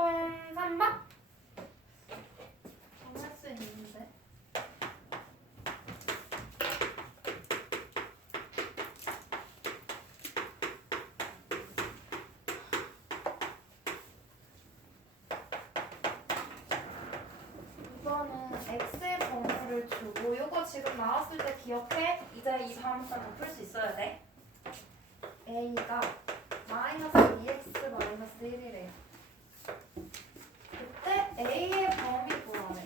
2번, 3번? 정할 수 있는데. 이거는 x의 범위를 주고 요거 지금 나왔을 때 기억해? 이제 이 다음부터는 풀 수 있어야 돼. a가 마이너스 2x 마이너스 1이래. 그때 a의 범위 구하래.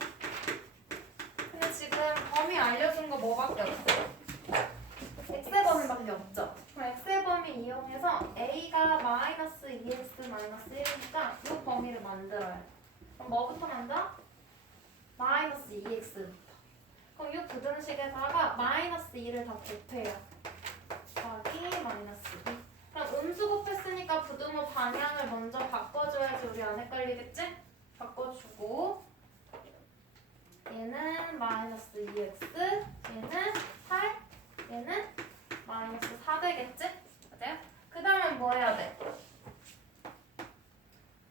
근데 지금 범위 알려준 거 뭐밖에 없어? x의 범위밖에 없죠. 그럼 x의 범위 이용해서 a가 마이너스 2x 마이너스 1이니까 이 범위를 만들어야 돼. 그럼 뭐부터 만들어? 마이너스 2x부터. 그럼 이 부등식에다가 마이너스 2를 다 곱해요. 더하기 마이너스 2. 그럼 음수 곱했으니까 부등호 방향을 먼저 바꿔줘야지 우리 안 헷갈리겠지? 바꿔주고 얘는 마이너스 2x, 얘는 8, 얘는 마이너스 4 되겠지? 맞아요? 그 다음엔 뭐 해야 돼?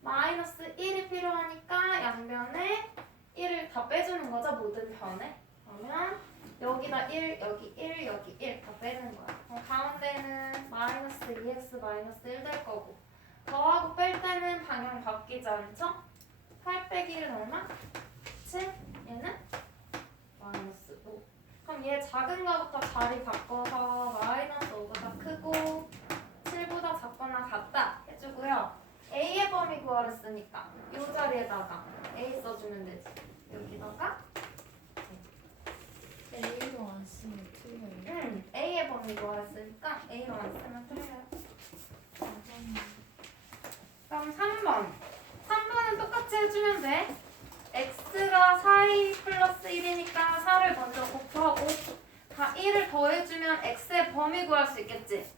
마이너스 1이 필요하니까 양변에 1을 다 빼주는 거죠? 모든 변에. 그러면 여기다 1, 여기 1, 여기 1 다 빼는 거야. 그럼 가운데는 마이너스 2x 마이너스 1 될 거고 더하고 뺄 때는 방향 바뀌지 않죠? 8 빼기 1은 얼마? 7. 얘는 마이너스 5. 그럼 얘 작은 거부터 자리 바꿔서 마이너스 5보다 크고 7보다 작거나 같다 해주고요. a의 범위 구하랬으니까 이 자리에다가 a 써주면 되지. 여기다가 A로 안 쓰면 틀려요. a의 범위 구하랬으니까 a로 안 쓰면 틀려요. 그럼 3번. 3번은 똑같이 해주면 돼. x가 4a 플러스 1이니까 4를 먼저 곱하고 다 1을 더해주면 x의 범위 구할 수 있겠지.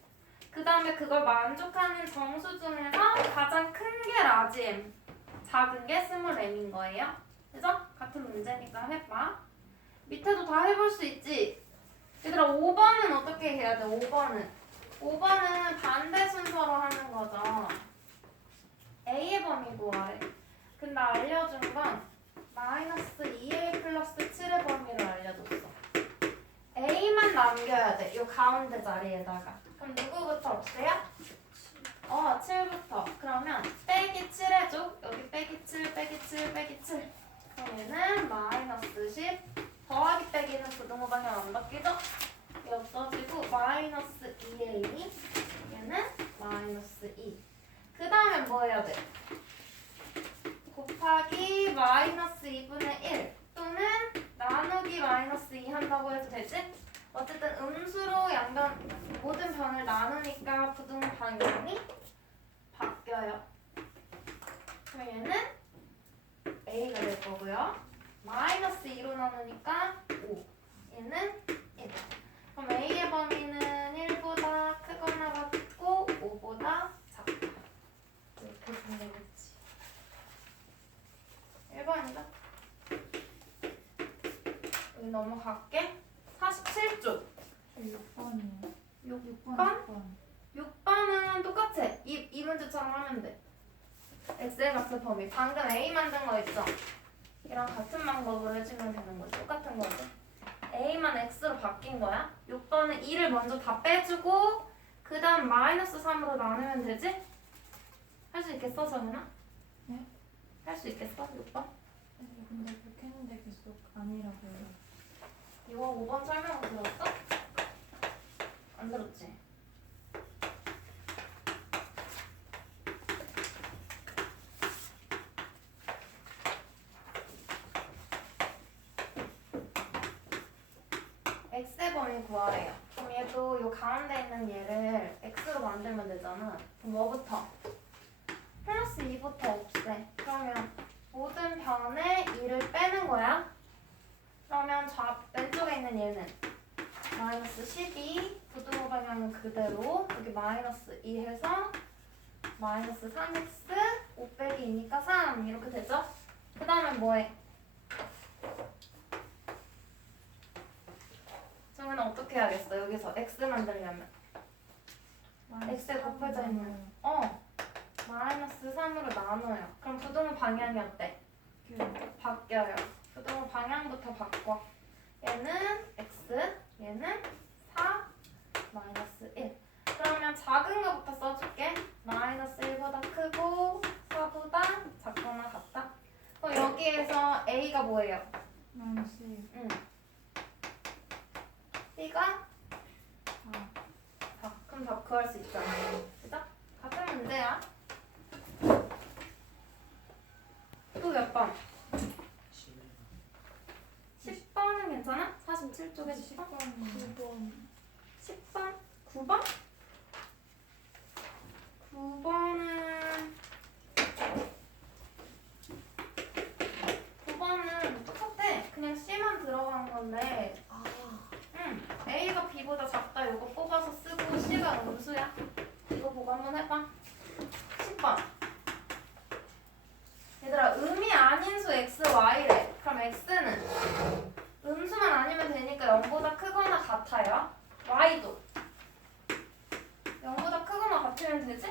그 다음에 그걸 만족하는 정수 중에서 가장 큰 게 라지 m, 작은 게 스몰 m인 거예요. 그죠? 같은 문제니까 해봐. 밑에도 다 해볼 수 있지. 얘들아 5번은 어떻게 해야 돼? 5번은 반대 순서로 하는 거죠. a의 범위 구하래. 근데 알려준 건 마이너스 2a 플러스 7의 범위를 알려줬어. a만 남겨야 돼. 이 가운데 자리에다가. 그럼 누구부터 없애요? 7부터. 그러면 빼기 7 해줘. 여기 빼기 7, 빼기 7, 빼기 7. 그럼 얘는 마이너스 10. 더하기 빼기는 부등호 방향 안 바뀌죠? 이게 없어지고 마이너스 2a. 얘는 마이너스 2. 그 다음에 뭐 해야 돼? 곱하기 마이너스 2분의 1 또는 나누기 마이너스 2 한다고 해도 되지? 어쨌든 음수로 양변 모든 변을 나누니까 부등호 방향이 바뀌어요. 그럼 얘는 a가 될 거고요. 마이너스 2로 나누니까 5. 얘는 1. 그럼 a의 범위는 1보다 크거나 같고 5보다 작다. 이렇게 보내겠지. 1번이다. 여기 넘어갈게. 47쪽. 6번이요. 6번? 6번은 똑같아. 이 문제처럼 하면 돼. x의 값의 범위. 방금 a 만든 거 있죠? 이랑 같은 방법으로 해주면 되는 거지. 똑같은 거지. a만 x로 바뀐 거야. 6번은 2를 먼저 다 빼주고 그 다음 마이너스 3으로 나누면 되지? 할 수 있겠어, 정은아? 네? 할 수 있겠어, 6번? 근데 그렇게 했는데 계속 아니라고요. 이거 5번 설명 들었어? 안 들었지? x의 범위 구하래요. 그럼 얘도 요 가운데 있는 얘를 x로 만들면 되잖아. 그럼 뭐부터? 플러스 2부터 없애. 그러면 모든 변에 2를 빼는 거야. 그러면 왼쪽에 있는 얘는 마이너스 12, 부등호 방향은 그대로 여기 마이너스 2 해서 마이너스 3x, 5 빼기 2니까 3 이렇게 되죠? 그 다음에 뭐해? 정은 어떻게 해야겠어? 여기서 x 만들려면 x에 곱해져 있는 마이너스 3으로 나눠요. 그럼 부동호 방향이 어때? 바뀌어요. 부동호 방향부터 바꿔. 얘는 x, 얘는 4, 마이너스 1. 그러면 작은 거부터 써줄게. 마이너스 1보다 크고 4보다 작거나 같다. 그럼 여기에서 a가 뭐예요? 마이너스 1. 응. b가 4. 그럼 다 구할 수 있잖아. 그죠? 같은 문제야. 또 몇 번? 10번은 괜찮아? 47쪽에 10번? 10번. 10번? 9번? 9번은 9번은 똑같아. 그냥 C만 들어간 건데 A가 B보다 작다 이거 뽑아서 쓰고 C가 음수야. 이거 보고 한번 해봐. 10번 얘들아 음이 아닌 수 x, y래. 그럼 x는 음수만 아니면 되니까 0보다 크거나 같아요. y도 0보다 크거나 같으면 되지?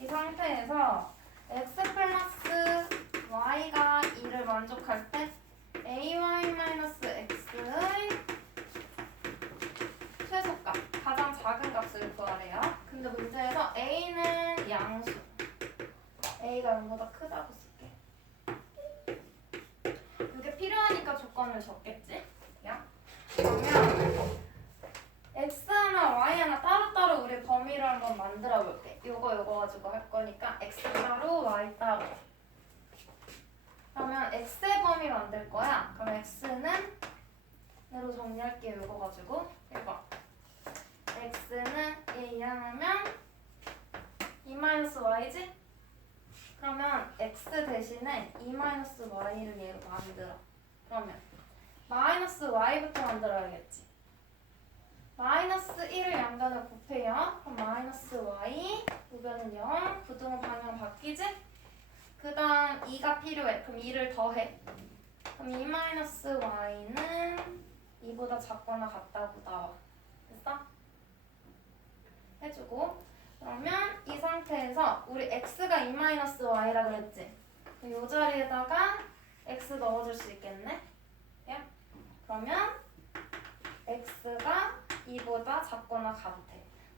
이 상태에서 x 플러스 y가 2를 만족할 때 ay-x의 최소값, 가장 작은 값을 구하래요. 근데 문제에서 a는 양수, a가 0보다 크다고 쓸게. 이게 필요하니까 조건을 적겠지? 야? 그러면 x 하나 y 하나 따로따로 우리 범위를 한번 만들어 볼게. 요거 가지고 할 거니까 x 따로 y 따로. 그러면 x의 범위 만들 거야. 그럼 x는 얘로 정리할게요. 요거 가지고 1번 x는 얘 이항하면 2-y지? 그러면 x 대신에 2-y를 얘로 만들어. 그러면 마이너스 y부터 만들어야겠지. 마이너스 1을 양변을 곱해요. 그럼 마이너스 y, 우변은 0, 부등호 방향 바뀌지? 그 다음 2가 필요해. 그럼 2를 더해. 그럼 2-y는 2보다 작거나 같다고 나와. 됐어? 해주고 그러면 이 상태에서 우리 x가 2-y라 그랬지? 이 자리에다가 x 넣어줄 수 있겠네? 야? 그러면 x가 2보다 작거나 같아.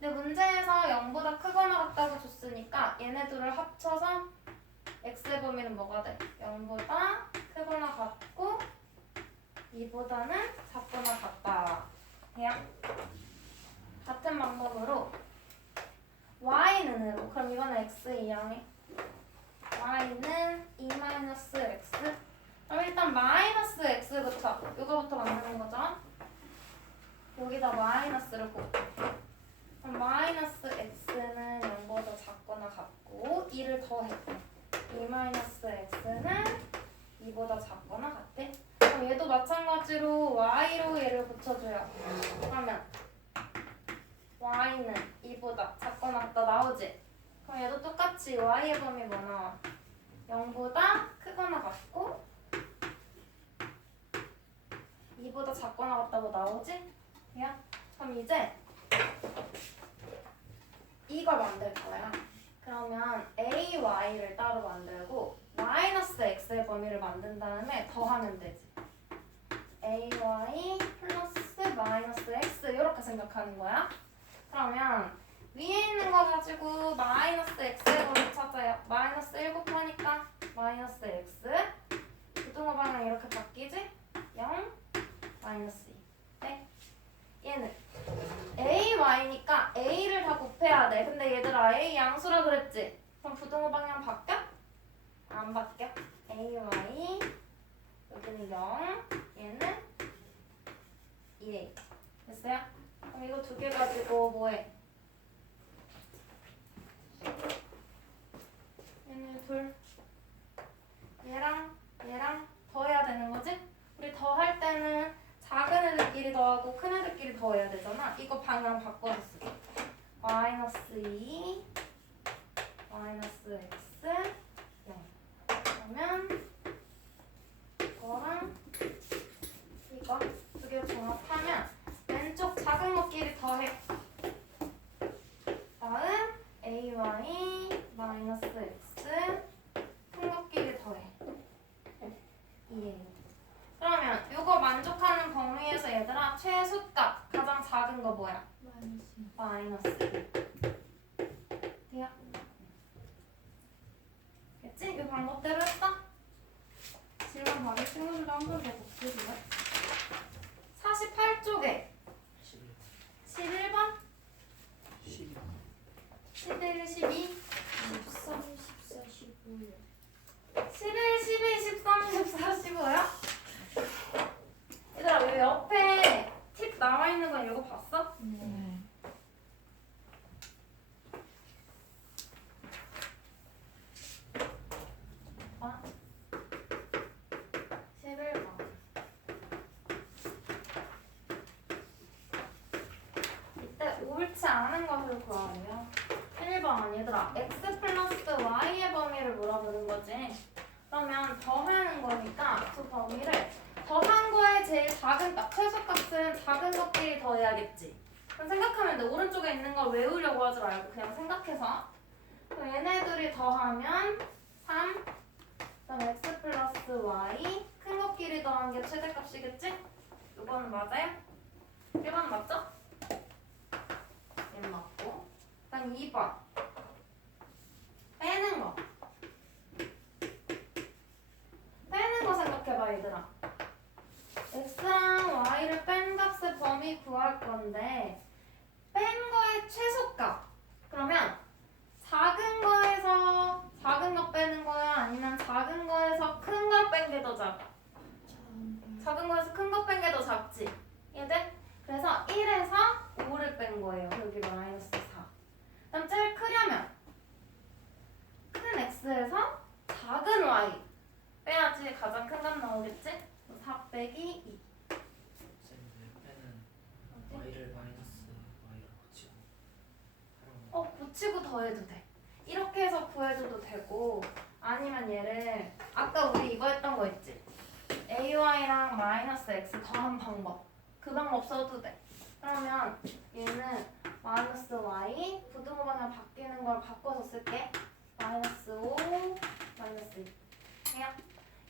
근데 문제에서 0보다 크거나 같다고 줬으니까 얘네들을 합쳐서 x의 범위는 뭐가 돼? 0보다 크거나 같고 2보다는 작거나 같다. 야? 같은 방법으로 y는으로 그럼 이거는 x 이항해. y는 2-x. 그럼 일단 마이너스 x부터 이거부터 만드는 거죠. 여기다 마이너스를 곱해. 그럼 마이너스 x는 0보다 작거나 같고 2를 더해. 2-x는 2보다 작거나 같대. 그럼 얘도 마찬가지로 y로 얘를 붙여줘요. 그러면 y는 2보다 작거나 같다 나오지? 그럼 얘도 똑같이 y의 범위 뭐 나와? 0보다 크거나 같고 2보다 작거나 같다고 나오지? 야? 그럼 이제 이걸 만들 거야. 그러면 ay를 따로 만들고 마이너스 x의 범위를 만든 다음에 더하면 되지. ay 플러스 마이너스 x 이렇게 생각하는 거야. 그러면 위에 있는 거 가지고 마이너스 x의 범위 찾아요. 마이너스 1 곱하니까 마이너스 x. 부등호 방향 이렇게 바뀌지? 0, 마이너스 2. 네? 얘는 ay니까 a를 다 곱해야 돼. 근데 얘들아 a 양수라 그랬지? 그럼 부등호 방향 바뀌어? 안 바뀌어. ay 여기는 0, 얘는 2a. 됐어요? 그럼 이거 두 개 가지고 뭐해? 얘는 둘. 얘랑 더해야 되는 거지? 우리 더할 때는 작은 애들끼리 더하고 큰 애들끼리 더해야 되잖아. 이거 방향 바꿔서 쓰게. 마이너스 2 마이너스 x 0. 그러면 이거랑 이거 두 개 종합하면 왼쪽 작은 것끼리 더해. 다음 ay 마이너스 x 방법대로 했어? 질문 받은 친구들도 한 번 더 복습이네. 48쪽에 11번? 11, 12, 13, 14, 15요. 11, 12, 13, 14, 15야? 얘들아, 왜 옆에 팁 나와있는 건 이거 봤어? 네. 봐. 11번. 이때 옳지 않은 것을 구하래요. 1번, 얘들아, x 플러스 y의 범위를 물어보는 거지. 그러면 더하는 거니까 그 범위를 더한 거에 제일 작은 값, 최소값은 작은 것끼리 더해야겠지. 그럼 생각하면 돼. 오른쪽에 있는 걸 외우려고 하지 말고 그냥 생각해서. 그럼 얘네들이 더하면 3, 그다음 x 플러스 y 큰 것끼리 더한 게 최대값이겠지? 이거는 맞아요? 1번 맞죠? 1 맞고. 그다음 2번 빼는 거. 빼는 거 생각해봐 얘들아. x랑 y를 뺀 값의 범위 구할 건데 뺀 거의 최소값. 그러면 작은 거에서 작은 거 빼는 거야? 아니면 작은 거에서 큰 걸 뺀 게 더 작아? 작은 거에서 큰 거 뺀 게 더 작지? 이해돼? 그래서 1에서 5를 뺀 거예요. 여기 마이너스 4. 그다음 제일 크려면 큰 x에서 작은 y 빼야지 가장 큰 값 나오겠지? 4 빼기 2. 쌤, 옆에는 y를 마이너스 y로 고치고 붙이고 더해도 돼. 이렇게 해서 구해줘도 되고 아니면 얘를 아까 우리 이거 했던 거 있지? ay랑 마이너스 x 더한 방법. 그 방법 써도 돼. 그러면 얘는 마이너스 y 부등호 방향 바뀌는 걸 바꿔서 쓸게. 마이너스 5 마이너스 2. 그냥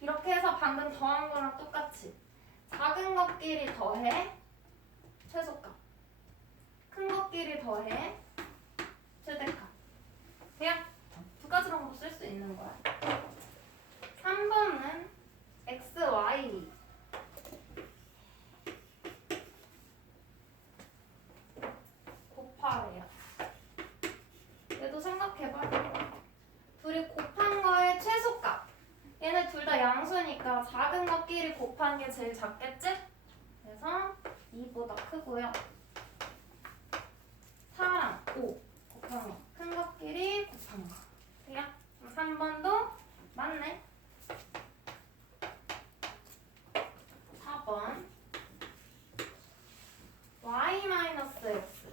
이렇게 해서 방금 더한 거랑 똑같이 작은 것끼리 더해 최소값, 큰 것끼리 더해 최대값. 그냥 두 가지 방법 쓸 수 있는 거야. 3번은 x, y 곱하래요. 얘도 생각해봐. 둘이 곱한 거의 최소값. 얘네 둘 다 양수니까 작은 것끼리 곱한 게 제일 작겠지? 그래서 2보다 크고요. 4랑 5 곱한 거. 큰 것끼리 곱한 거. 그냥 3번도 맞네. 4번 y-x.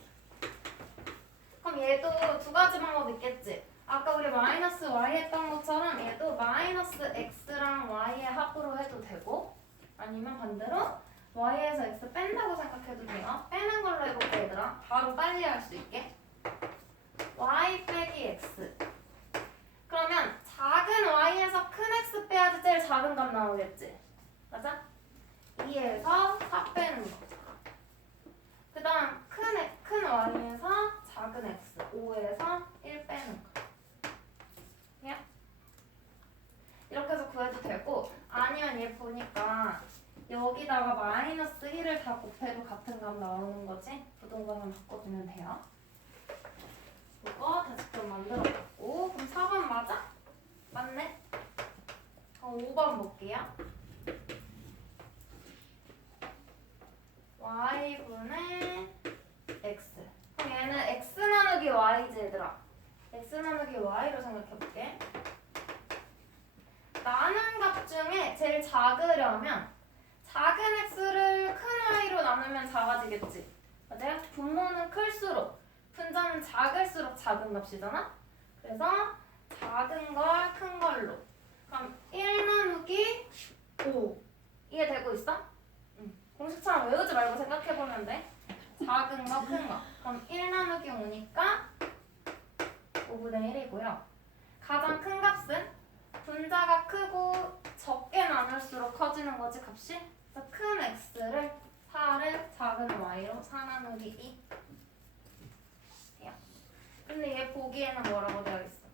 그럼 얘도 두 가지 방법 있겠지? 아까 우리 마이너스 y 했던 것처럼 얘도 마이너스 x랑 y의 합으로 해도 되고 아니면 반대로 y에서 x 뺀다고 생각해도 돼요. 빼는 걸로 해볼게 얘들아. 바로 빨리 할 수 있게. y 빼기 x. 그러면 작은 y에서 큰 x 빼야지 제일 작은 값 나오겠지? 맞아? 2에서 4 빼는 거. 그 다음 큰 y에서 작은 x 5에서 1 빼는 거. 그냥 이렇게 해서 구해도 되고 아니면 얘 보니까 여기다가 마이너스 1을 다 곱해도 같은 값 나오는 거지? 부동방향 바꿔주면 돼요. 이거 다 직접 만들어봤고 그럼 4번 맞아? 맞네? 그럼 5번 볼게요. y분의 x. 그럼 얘는 x 나누기 y지 얘들아. x 나누기 y로 생각해볼게. 나눈 값 중에 제일 작으려면 작은 x를 큰 y로 나누면 작아지겠지. 맞아요? 분모는 클수록 분자는 작을수록 작은 값이잖아. 그래서 작은 걸 큰 걸로. 그럼 1 나누기 5. 이해되고 있어? 공식처럼 외우지 말고 생각해보면 돼. 작은 거, 큰 거. 그럼 1 나누기 5니까 5분의 1이고요. 가장 큰 값은 분자가 크고 적게 나눌수록 커지는 거지 값이. 그래서 큰 x를 4를 작은 y로 4 나누기 2. 근데 얘 보기에는 뭐라고 되어 있어?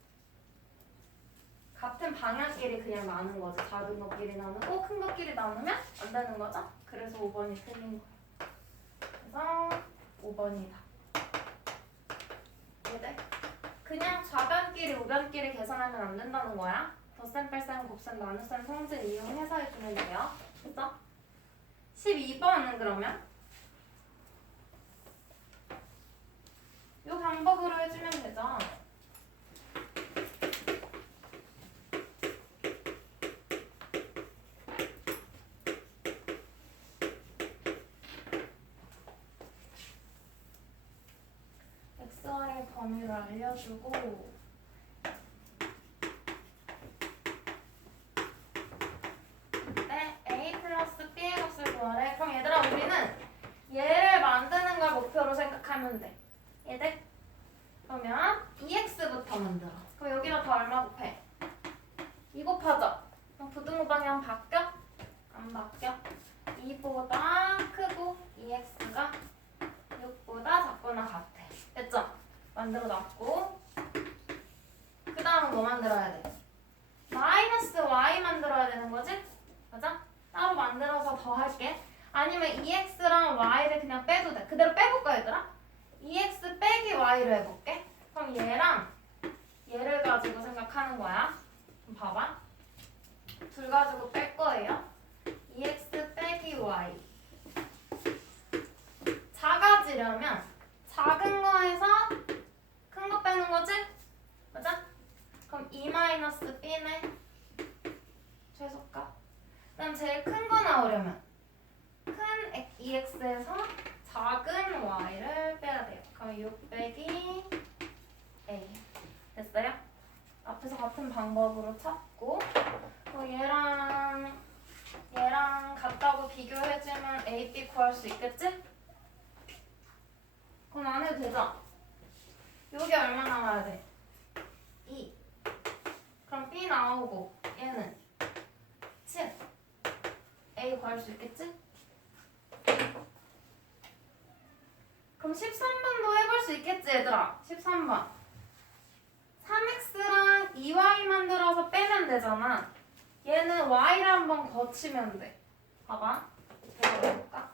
같은 같은 방향끼리 그냥 나눈 거지. 작은 것끼리 나누고 큰 것끼리 나누면 안 되는 거죠? 그래서 5번이 틀린 거예요. 그래서 5번이다. 이해돼? 그냥 좌변끼리 우변끼리 계산하면 안 된다는 거야. 덧셈, 뺄셈, 곱셈, 나눗셈, 성질 이용해서 해주면 돼요. 됐어? 12번은 그러면 이 방법으로 해주면 되죠. xy의 범위를 알려주고 a 플러스 b의 값을 구하래. 그럼 얘들아 우리는 얘를 만드는 걸 목표로 생각하면 돼. 얘들? 그러면 2x부터 만들어. 그럼 여기다 더 얼마 곱해? 2 곱하죠? 그럼 부등호 방향 바뀌어? 안 바뀌어. 2보다 크고 2x가 6보다 작거나 같아. 됐죠? 만들어 놨고 그 다음은 뭐 만들어야 돼? 마이너스 y 만들어야 되는 거지? 맞아? 따로 만들어서 더 할게. 아니면 2x랑 y를 그냥 빼도 돼. 그대로 빼볼까 얘들아? 2x 빼기 y를 해볼게. 그럼 얘랑 얘를 가지고 생각하는 거야. 그럼 봐봐. 둘 가지고 뺄 거예요. 2x 빼기 y. 작아지려면 작은 거에서 큰 거 빼는 거지? 맞아? 그럼 2-b네. 최소값. 그럼 제일 큰 거 나오려면 큰 2x에서 작은 y를 빼야 돼요. 그럼 6 빼기 a. 됐어요? 앞에서 같은 방법으로 찾고 얘랑 같다고 비교해주면 a, b 구할 수 있겠지? 그건 안 해도 되죠? 여기 얼마 나와야 돼? 2. 그럼 b 나오고 얘는 7. a 구할 수 있겠지? 그럼 13번도 해볼 수 있겠지 얘들아? 13번 3x랑 2y 만들어서 빼면 되잖아. 얘는 y를 한번 거치면 돼. 봐봐. 이거 해볼까?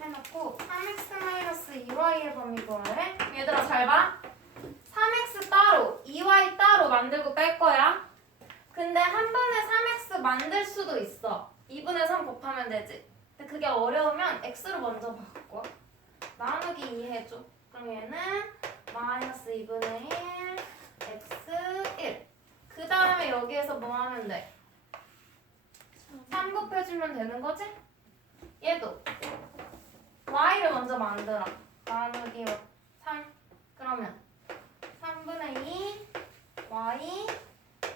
해놓고 3x-2y의 범위 구하래. 얘들아 잘 봐. 3x 따로, 2y 따로 만들고 뺄 거야. 근데 한 번에 3x 만들 수도 있어. 2분의 3 곱하면 되지. 근데 그게 어려우면 x로 먼저 바꿔. 나누기 2 해줘. 그럼 얘는 마이너스 2분의 1 x 1. 그 다음에 여기에서 뭐 하면 돼? 3 곱해주면 되는 거지? 얘도 y를 먼저 만들어. 나누기 3. 그러면 3분의 2 y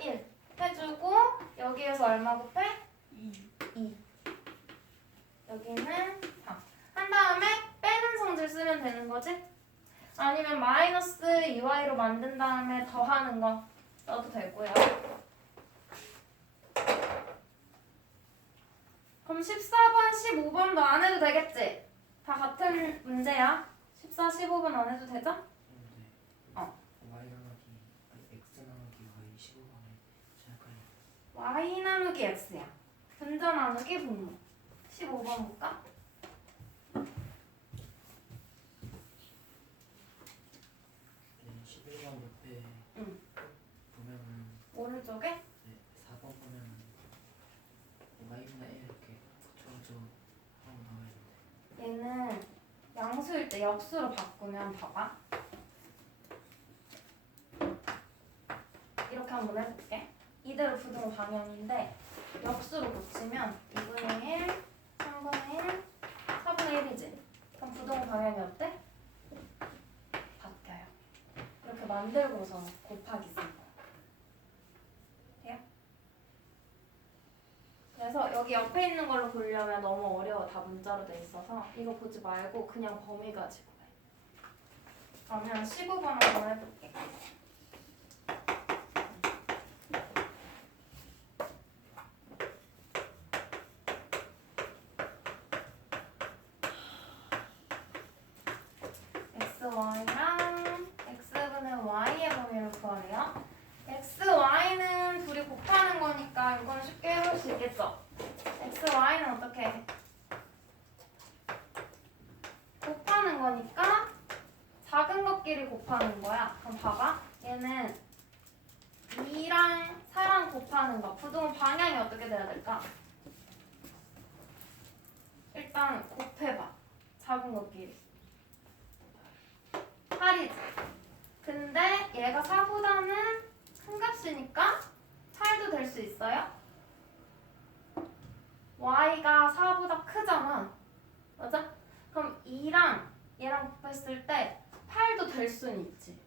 1 해주고 여기에서 얼마 곱해? 2. 여기는 3. 한 다음에 빼는 성질 쓰면 되는 거지? 아니면 마이너스 2y로 만든 다음에 더하는 거 써도 되고요. 그럼 14번, 15번도 안 해도 되겠지? 다 같은 문제야. 14, 15번 안 해도 되죠? 네. 어. y 나누기 x 나누기 y 15번에 생각하려. y 나누기 x야. 분자 나누기 분모. 15번 볼까? 네, 11번 옆에 응. 보면은 오른쪽에? 네, 4번 보면은 y분의 1 이렇게 붙여가지고 하고 나와 있는데 얘는 양수일 때 역수로 바꾸면 봐봐. 이렇게 한번 해볼게. 이대로 부등호 방향인데 역수로 붙이면 2분의 1, 3분의 1, 4분의 1이지. 그럼 부등호 방향이 어때? 바뀌어요. 이렇게 만들고서 곱하기 쓴 거야. 돼요? 그래서 여기 옆에 있는 걸로 보려면 너무 어려워. 다 문자로 돼 있어서 이거 보지 말고 그냥 범위 가지고 해. 그러면 15번 한번 해볼게. xy랑 x분의 y의 범위를 구하래요. x, y는 둘이 곱하는 거니까 이건 쉽게 해볼 수 있겠죠? x, y는 어떻게 해? 곱하는 거니까 작은 것끼리 곱하는 거야. 그럼 봐봐. 얘는 2랑 4랑 곱하는 거. 부동 방향이 어떻게 돼야 될까? 일단 곱해봐. 작은 것끼리. 8이지. 근데 얘가 4보다는 큰 값이니까 8도 될 수 있어요? y가 4보다 크잖아. 맞아? 그럼 2랑 얘랑 곱했을 때 8도 될 수는 있지.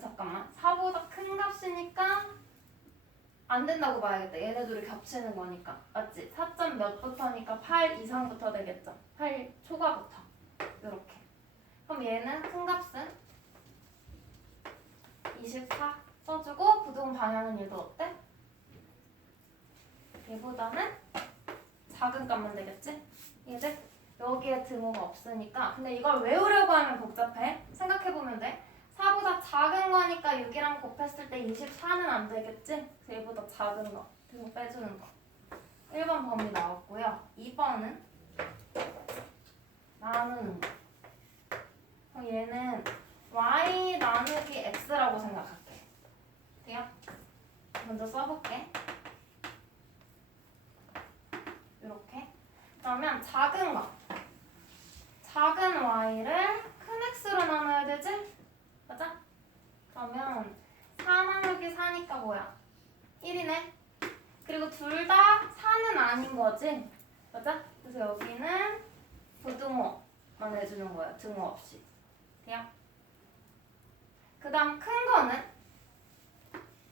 잠깐만. 4보다 큰 값이니까 안 된다고 봐야겠다. 얘네 둘이 겹치는 거니까. 맞지? 4점 몇부터니까 8 이상부터 되겠죠. 8 초과부터. 이렇게. 그럼 얘는 큰 값은 24 써주고 부동 방향은 얘도 어때? 얘보다는 작은 값만 되겠지? 얘들 여기에 등호가 없으니까. 근데 이걸 외우려고 하면 복잡해. 생각해보면 돼. 4보다 작은 거니까 6이랑 곱했을 때 24는 안 되겠지? 그래서 얘보다 작은 거. 등호 빼주는 거. 1번 범위 나왔고요. 2번은 나누는 거. 그럼 얘는 y 나누기 x라고 생각할게. 돼요? 먼저 써볼게. 이렇게. 그러면 작은 거. 작은 y를 큰 x로 나눠야 되지? 맞아? 그러면 4 나누기 4니까 뭐야? 1이네. 그리고 둘 다 4는 아닌 거지? 맞아? 그래서 여기는 부등호만 해주는 거야. 등호 없이. 돼요? 그 다음 큰 거는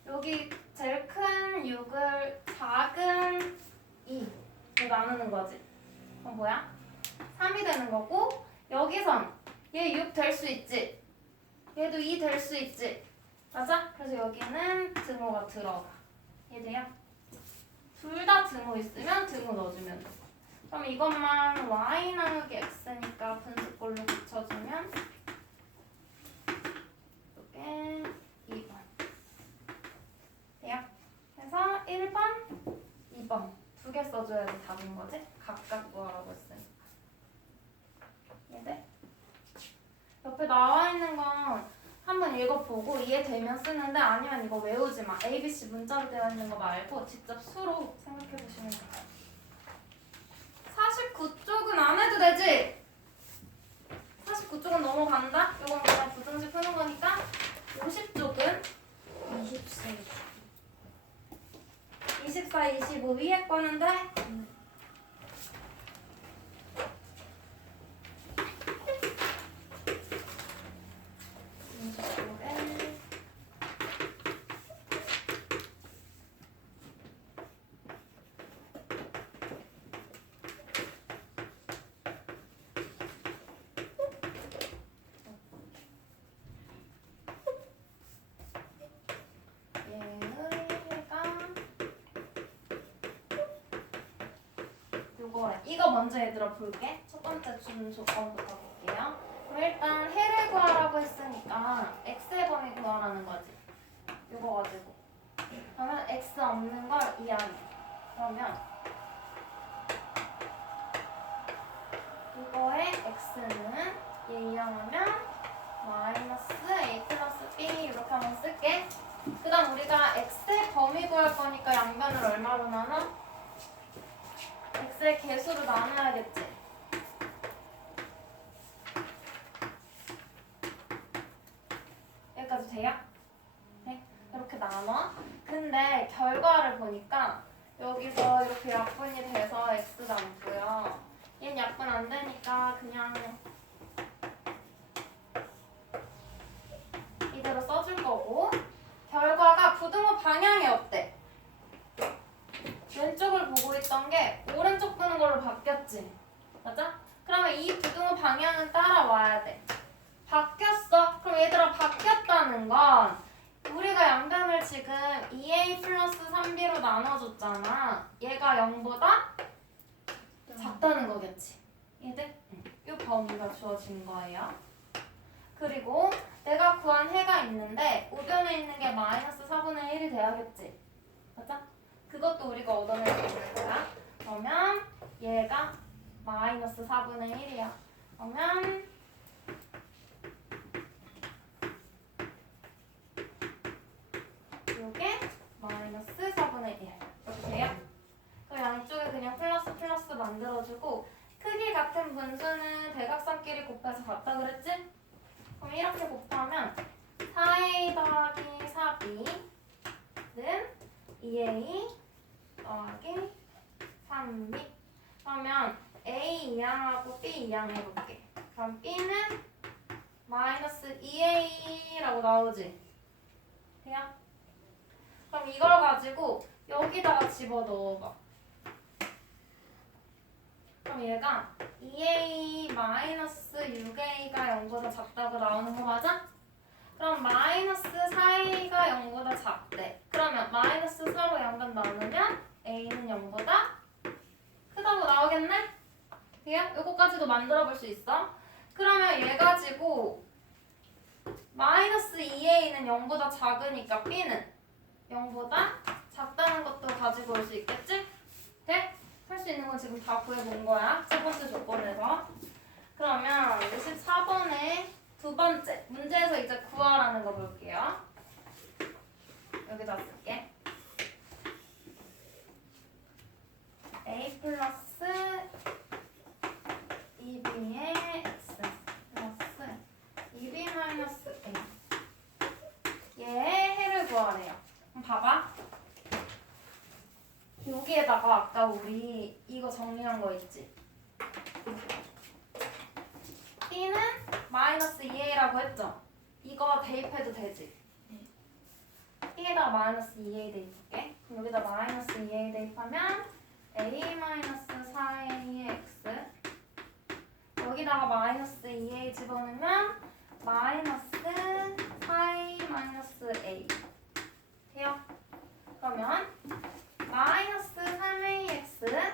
여기 제일 큰 6을 작은 2로 나누는 거지. 그럼 뭐야? 3이 되는 거고 여기선 얘 6 될 수 있지? 얘도 2 될 수 있지? 맞아? 그래서 여기는 등호가 들어가. 이해돼요? 둘 다 등호 있으면 등호 넣어주면 돼. 그럼 이것만 y 나누기 x니까 분수꼴로 붙여주면 이게 2번. 돼요? 그래서 1번, 2번 두 개 써줘야 돼. 답인 거지? 각각 구하라고 했으니까. 이해돼? 옆에 나와 있는 건 한번 읽어보고 이해되면 쓰는데 아니면 이거 외우지 마. ABC 문자로 되어 있는 거 말고 직접 수로 생각해 보시면 돼요. 49쪽은 안 해도 되지? 49쪽은 넘어간다? 이건 그냥 부등식 푸는 거니까 50쪽은 24, 25 위에 거는데 이거 먼저 얘들아 볼게. 첫 번째 준 조건부터 볼게요. 그럼 일단 해를 구하라고 했으니까 x의 범위 구하라는 거지. 이거 가지고. 그러면 x 없는 걸 이해하기. 그러면 이거의 x는 얘 이항하면 마이너스 a 플러스 b 이렇게 한번 쓸게. 그 다음 우리가 x의 범위 구할 거니까 양변을 얼마로 나눠? x의 개수로 나눠야겠지. 여기까지 돼요? 네? 이렇게 나눠. 근데 결과를 보니까 여기서 이렇게 약분이 돼서 x 남고요. 얘는 약분 안 되니까 그냥 이대로 써줄 거고 결과가 부등호 방향이 어때? 왼쪽을 보고 있던 게 오른쪽 보는 걸로 바뀌었지? 맞아? 그러면 이 부등호 방향은 따라와야 돼. 바뀌었어? 그럼 얘들아 바뀌었다는 건 우리가 양변을 지금 2a 플러스 3b로 나눠줬잖아. 얘가 0보다 작다는 거겠지. 이해돼? 응. 이 범위가 주어진 거예요. 그리고 내가 구한 해가 있는데 우변에 있는 게 마이너스 4분의 1이 돼야겠지. 맞아? 그것도 우리가 얻어낼 수 있는 거야. 그러면 얘가 마이너스 4분의 1이야. 그러면 요게 마이너스 4분의 1 이렇게 돼요. 그럼 양쪽에 그냥 플러스 플러스 만들어주고 크기 같은 분수는 대각선끼리 곱해서 같다 그랬지? 그럼 이렇게 곱하면 4a 더하기 4b는 2a 더하기 3b. 그러면 a 이항하고 b 이항 해볼게. 그럼 b는 마이너스 2a라고 나오지? 돼요? 그럼 이걸 가지고 여기다가 집어넣어봐. 그럼 얘가 2a 마이너스 6a가 0보다 작다고 나오는 거 맞아? 그럼 마이너스 4a가 0보다 작대. 그러면 마이너스 4로 양변 나누면 a는 0보다 크다고 나오겠네? 그냥 요거까지도 만들어 볼 수 있어. 그러면 얘 가지고 마이너스 2a는 0보다 작으니까 b는 0보다 작다는 것도 가지고 올 수 있겠지? 돼? 할 수 있는 건 지금 다 구해본 거야. 첫 번째 조건에서. 그러면 24번에 두 번째 문제에서 이제 구하라는 거 볼게요. 여기다 쓸게. a 플러스 2b의 x 플러스 2b 마이너스 a 얘의 해를 구하래요. 그럼 봐봐. 여기에다가 아까 우리 이거 정리한 거 있지? b는 마이너스 2a라고 했죠? 이거 대입해도 되지? b에다가 마이너스 2a 대입할게. 그럼 여기다 마이너스 2a 대입하면 a 마이너스 4a의 x 여기다가 마이너스 2a 집어넣으면 마이너스 4a 마이너스 a 돼요? 그러면 마이너스 3ax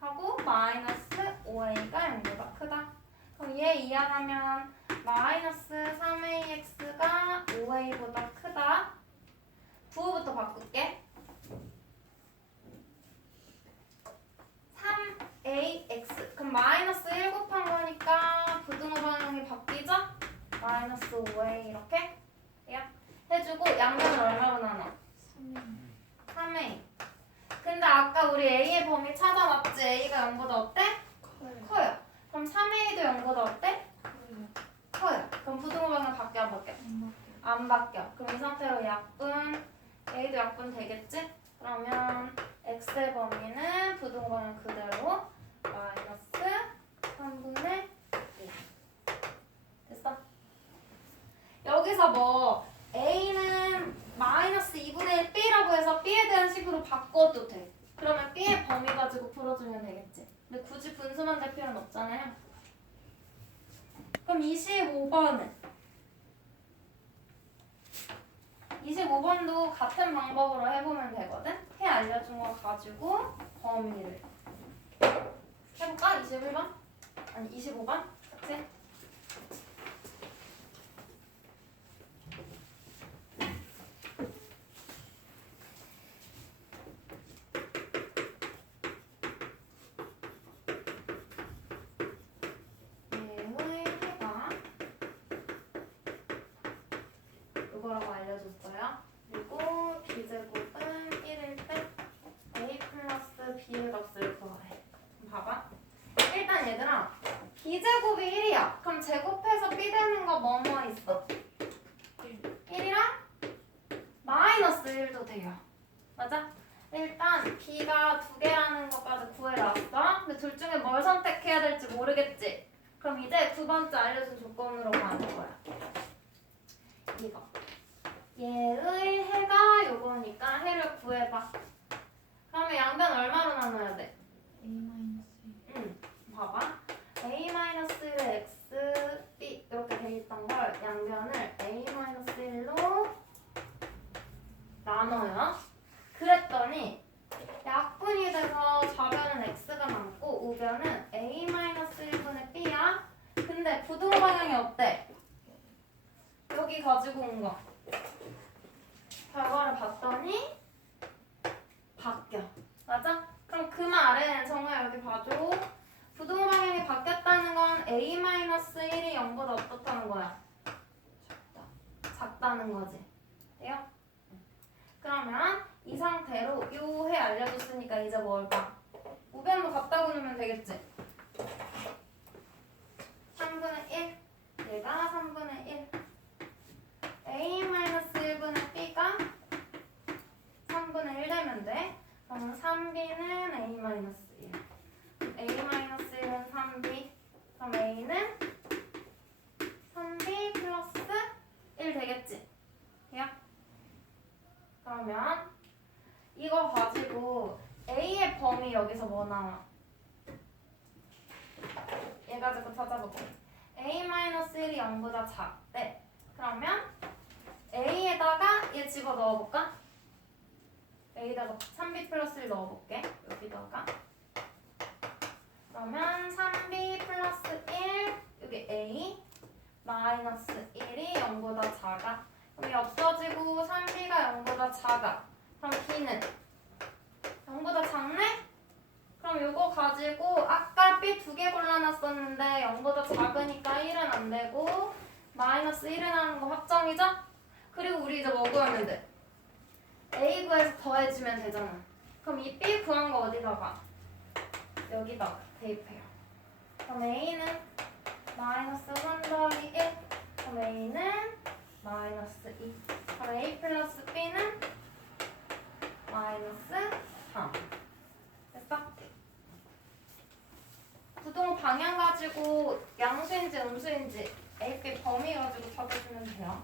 하고 마이너스 5a가 0보다 크다. 그럼 얘 이항하면 마이너스 3ax가 5a보다 크다. 부호부터 바꿀게. 3ax 그럼 마이너스 1 곱한 거니까 부등호 방향이 바뀌죠? 마이너스 5a 이렇게 해주고 양변을 얼마로 나눠? 3a. 근데 아까 우리 a의 범위 찾아봤지? a가 0보다 어때? 커요. 그럼 3a도 0보다 어때? 커요. 그럼 부등호 방향 바뀌어 안 바뀌어? 안 바뀌어. 그럼 이 상태로 약분 a도 약분 되겠지? 그러면 x의 범위는 부등호 방향 그대로 마이너스 3분의 1 됐어? 여기서 뭐 a는 마이너스 2분의 1 b라고 해서 b에 대한 식으로 바꿔도 돼. 그러면 b의 범위 가지고 풀어주면 되겠지. 근데 굳이 분수만 될 필요는 없잖아요. 그럼 25번도 같은 방법으로 해보면 되거든? 해 알려준 거 가지고 범위를 해볼까? 21번? 아니 25번? 그치? 얘의 해가 이거라고 알려줬어요. 그리고 b제곱은 1일 때 a 플러스 b의 값을 구하래. 그럼 봐봐. 일단 얘들아 b제곱이 1이야. 그럼 제곱해서 b 되는 거 뭐뭐 있어? 1이랑 마이너스 1도 돼요. 맞아? 일단 b가 2개라는 것까지 구해놨어. 근데 둘 중에 뭘 선택해야 될지 모르겠지? 그럼 이제 두 번째 알려준 조건으로 가는 거야. 이거. 얘의 해가 요거니까 해를 구해봐. 그러면 양변 얼마로 나눠야 돼? 봐봐. a-1의 x, b 이렇게 돼 있던 걸 양변을 a-1로 나눠요. 그랬더니 약분이 돼서 좌변은 x가 남고 우변은 a-1분의 b야. 근데 부동 방향이 어때? 여기 가지고 온 거. 결과를 봤더니 바뀌어. 맞아? 그럼 그 말은 정말 여기 봐줘. 부동 방향이 바뀌었다는 건 A-1이 0보다 어떻다는 거야? 작다는 거지. 돼요? 그러면 이 상태로 요 해 알려줬으니까 이제 뭘 봐? 우변도 같다고 놓으면 되겠지? 3분의 1 얘가 3분의 1 A-1분의 B가 3분의 1 되면 돼. 그러면 3B는 A-1 A-1은 3B 그럼 A는 3B 플러스 1 되겠지? 돼요? 그러면 이거 가지고 A의 범위 여기서 뭐 나와? 얘 가지고 찾아볼게. A-1이 0보다 작대. 그러면 A에다가 얘 집어 넣어볼까? A에다가 3B 플러스 1 넣어볼게. 여기다가. 그러면 3B 플러스 1 여기 A 마이너스 1이 0보다 작아. 그럼 이 없어지고 3B가 0보다 작아. 그럼 B는 0보다 작네? 그럼 이거 가지고 아까 B 2개 골라놨었는데 0보다 작으니까 1은 안 되고 마이너스 1은 하는 거 확정이죠? 그리고 우리 이제 뭐 구하면 돼? A 구해서 더해주면 되잖아. 그럼 이 B 구한 거 어디다가? 여기다가 대입해요. 그럼 A는 마이너스 3 더하기 1 그럼 A는 마이너스 2 그럼 A 플러스 B는 마이너스 3 됐어? 부동 방향 가지고 양수인지 음수인지 A, B 범위 가지고 찾아주면 돼요.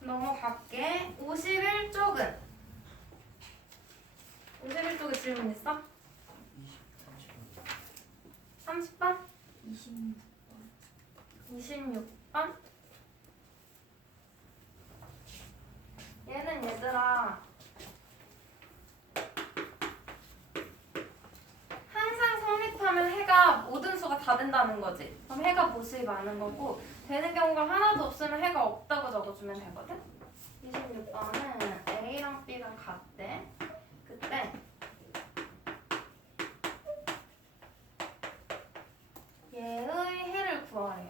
넘어갈게. 51쪽은 51쪽에 질문 있어? 30번? 26번? 얘는 얘들아 항상 성립하면 해가 모든 수가 다 된다는 거지. 그럼 해가 모습이 많은 거고 되는 경우가 하나도 없으면 해가 없다고 적어주면 되거든. 26번은 A랑 B가 같대. 그때 얘의 해를 구하래요.